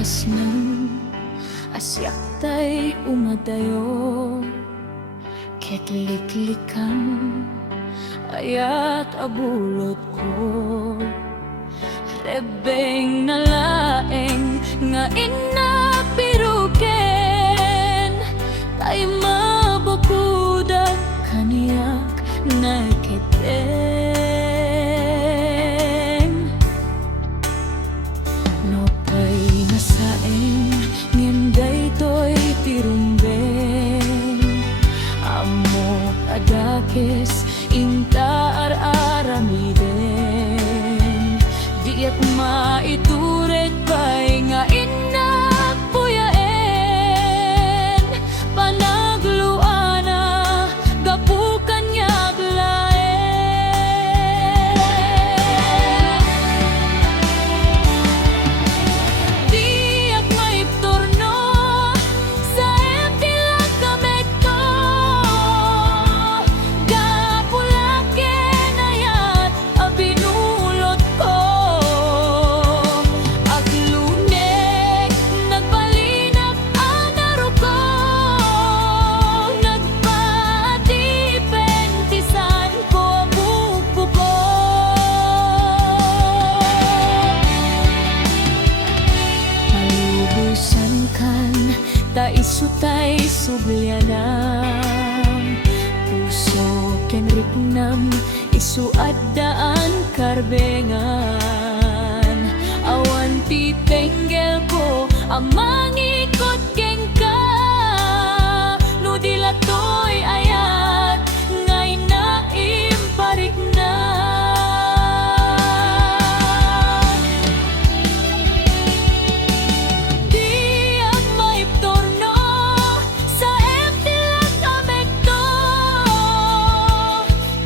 oras ng asyak tay umadayo, keklik-klikan ayat abulot ko. Rebeng na laeng nga inapiruken, tay mabukudak kaniyak na kiteng. No pay nasaeng ngenday to'y tirumbeng, amo adakes inta ar-aramiden, diat maituret pay nga inak puyaen, panagluana gapukan niya aglaen. Diak maipturno sa etilang kamet ko, gapulaken ayat abinulot ko. Aglunek nagbalinap anaro ko, nagpatipentisan ko ang buko ko. Malubusan kan ta isutay sublyanam, puso ken rignam isu addaan karbengan. Awan pipenggel ko amang ikot keng ka, no dilatoy ayat ngay naimparik na. Diak maipturno sa etilang kamet ko,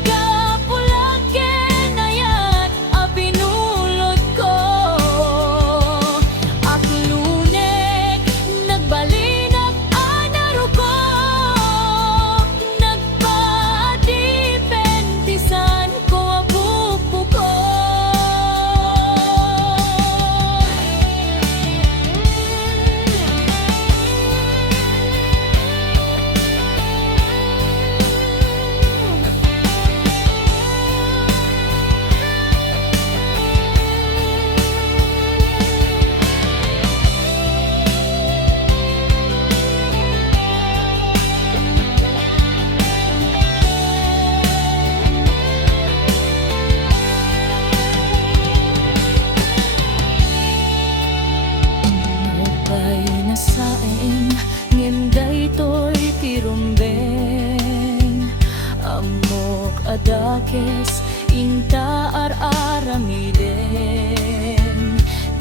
gapulaken ayat abinulot ko. Aglunek nagbalinap anaro ko, nagpatipentisan ko ang buko ko. Pay nasaeng ngenday to'y tirumbeng, amok adakes inta ar-aramiden,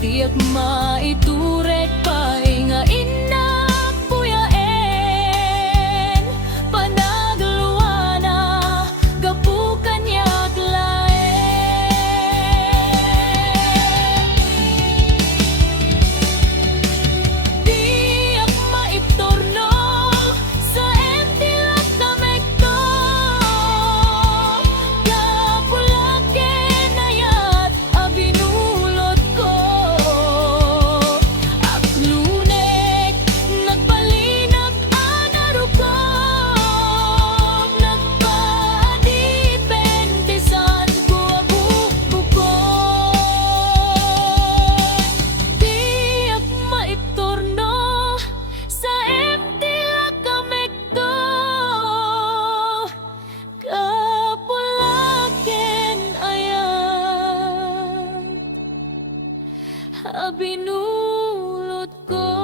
diak maituret pay nga inak puyaen, panagluana gapukan niya aglaen. Diak maipturno sa etilang kamet ko, gapulaken ayat abinulot ko. Aglunek nagbalinap anaro ko, nagpatipentisan ko ang buko ko. Diak maipturno sa etilang kamet ko, gapulaken ayat abinulot ko.